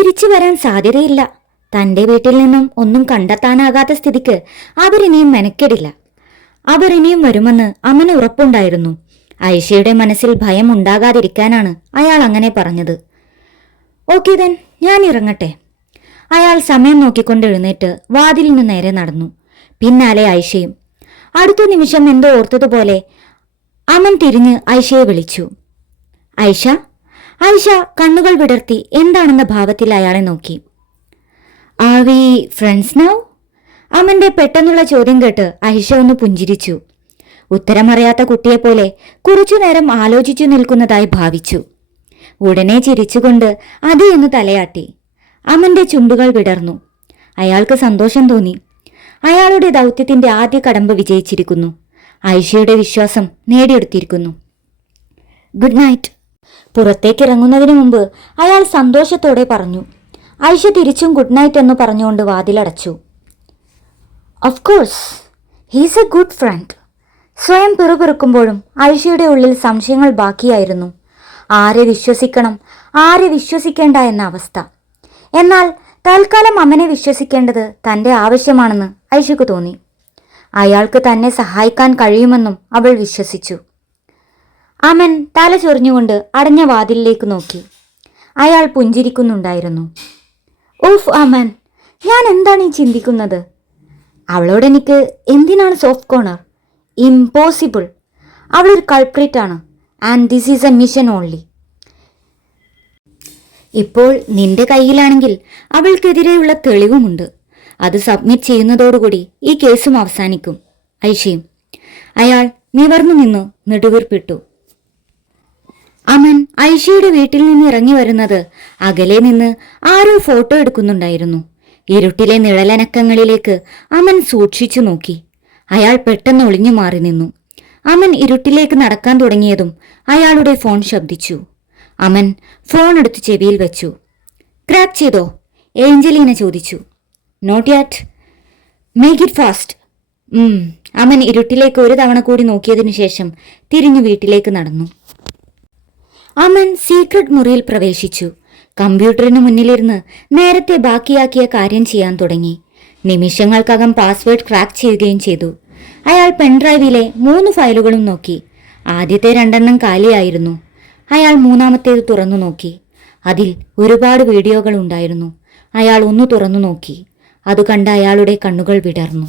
തിരിച്ചു വരാൻ സാധ്യതയില്ല. തന്റെ വീട്ടിൽ നിന്നും ഒന്നും കണ്ടെത്താനാകാത്ത സ്ഥിതിക്ക് അവരിനിയും മെനക്കെടില്ല. അവർ ഇനിയും വരുമെന്ന് അമന് ഉറപ്പുണ്ടായിരുന്നു. ഐഷയുടെ മനസ്സിൽ ഭയം ഉണ്ടാകാതിരിക്കാനാണ് അയാൾ അങ്ങനെ പറഞ്ഞത്. ഓക്കെ ദെൻ, ഞാൻ ഇറങ്ങട്ടെ. അയാൾ സമയം നോക്കിക്കൊണ്ട് എഴുന്നേറ്റ് വാതിലിനു നേരെ നടന്നു. പിന്നാലെ ഐഷയും. അടുത്ത നിമിഷം എന്തോ ഓർത്തതുപോലെ അമൻ തിരിഞ്ഞ് ഐഷയെ വിളിച്ചു. ഐഷ. ഐഷ കണ്ണുകൾ വിടർത്തി എന്താണെന്ന ഭാവത്തിൽ അയാളെ നോക്കി. Are we friends now? അമന്റെ പെട്ടെന്നുള്ള ചോദ്യം കേട്ട് ഐഷ ഒന്ന് പുഞ്ചിരിച്ചു. ഉത്തരമറിയാത്ത കുട്ടിയെപ്പോലെ കുറച്ചുനേരം ആലോചിച്ചു നിൽക്കുന്നതായി ഭാവിച്ചു. ഉടനെ ചിരിച്ചുകൊണ്ട് അതെ എന്ന് തലയാട്ടി. അമന്റെ ചുണ്ടുകൾ വിടർന്നു. അയാൾക്ക് സന്തോഷം തോന്നി. അയാളുടെ ദൗത്യത്തിന്റെ ആദ്യ കടമ്പ വിജയിച്ചിരിക്കുന്നു. ഐഷയുടെ വിശ്വാസം നേടിയെടുത്തിരിക്കുന്നു. Good night. പുറത്തേക്കിറങ്ങുന്നതിന് മുമ്പ് അയാൾ സന്തോഷത്തോടെ പറഞ്ഞു. ഐഷ തിരിച്ചും ഗുഡ് നൈറ്റ് എന്ന് പറഞ്ഞുകൊണ്ട് വാതിലടച്ചു. Of course he's a good friend. സ്വയം പിറുപിറുക്കുമ്പോഴും ഐഷയുടെ ഉള്ളിൽ സംശയങ്ങൾ ബാക്കിയായിരുന്നു. ആരെ വിശ്വസിക്കണം, ആരെ വിശ്വസിക്കേണ്ട എന്ന അവസ്ഥ. എന്നാൽ തൽക്കാലം അമനെ വിശ്വസിക്കേണ്ടത് തൻ്റെ ആവശ്യമാണെന്ന് ഐഷയ്ക്ക് തോന്നി. അയാൾക്ക് തന്നെ സഹായിക്കാൻ കഴിയുമെന്നും അവൾ വിശ്വസിച്ചു. അമൻ തല ചൊറിഞ്ഞുകൊണ്ട് അടഞ്ഞ വാതിലിലേക്ക് നോക്കി. അയാൾ പുഞ്ചിരിക്കുന്നുണ്ടായിരുന്നു. ഓഫ് അമൻ, ഞാൻ എന്താണ് ഈ ചിന്തിക്കുന്നത്? അവളോട് എനിക്ക് എന്തിനാണ് സോഫ്റ്റ് കോർണർ? ഇംപോസിബിൾ. അവളൊരു കൾപ്രിറ്റ് ആണ്. And this is A mission only. ഇപ്പോൾ നിന്റെ കയ്യിലാണെങ്കിൽ അവൾക്കെതിരെയുള്ള തെളിവുമുണ്ട്. അത് സബ്മിറ്റ് ചെയ്യുന്നതോടുകൂടി ഈ കേസും അവസാനിക്കും. ഐഷയും. അയാൾ നിവർന്നു നിന്ന് നെടുവീർപ്പിട്ടു. അമൻ ഐഷയുടെ വീട്ടിൽ നിന്ന് ഇറങ്ങി വരുന്നത് അകലെ നിന്ന് ആരോ ഫോട്ടോ എടുക്കുന്നുണ്ടായിരുന്നു. ഇരുട്ടിലെ നിഴലനക്കങ്ങളിലേക്ക് അമൻ സൂക്ഷിച്ചു നോക്കി. അയാൾ പെട്ടെന്ന് ഒളിഞ്ഞു മാറി നിന്നു. അമൻ ഇരുട്ടിലേക്ക് നടക്കാൻ തുടങ്ങിയതും അയാളുടെ ഫോൺ ശബ്ദിച്ചു. അമൻ ഫോൺ എടുത്ത് ചെവിയിൽ വെച്ചു. ക്രാക്ക് ചെയ്തോ? ഏഞ്ചലീന ചോദിച്ചു. Not yet. Make it fast. Aman ഇരുട്ടിലേക്ക് ഒരു തവണ കൂടി നോക്കിയതിനു ശേഷം തിരിഞ്ഞു വീട്ടിലേക്ക് നടന്നു. അമൻ സീക്രട്ട് മുറിയിൽ പ്രവേശിച്ചു. കമ്പ്യൂട്ടറിന് മുന്നിലിരുന്ന് നേരത്തെ ബാക്കിയാക്കിയ കാര്യം ചെയ്യാൻ തുടങ്ങി. നിമിഷങ്ങൾക്കകം പാസ്വേഡ് ക്രാക്ക് ചെയ്യുകയും ചെയ്തു. അയാൾ പെൻഡ്രൈവിലെ 3 ഫയലുകളും നോക്കി. ആദ്യത്തെ 2 കാലിയായിരുന്നു. അയാൾ മൂന്നാമത്തേത് തുറന്നു നോക്കി. അതിൽ ഒരുപാട് വീഡിയോകൾ ഉണ്ടായിരുന്നു. അയാൾ ഒന്ന് തുറന്നു നോക്കി. അത് കണ്ട അയാളുടെ കണ്ണുകൾ വിടർന്നു.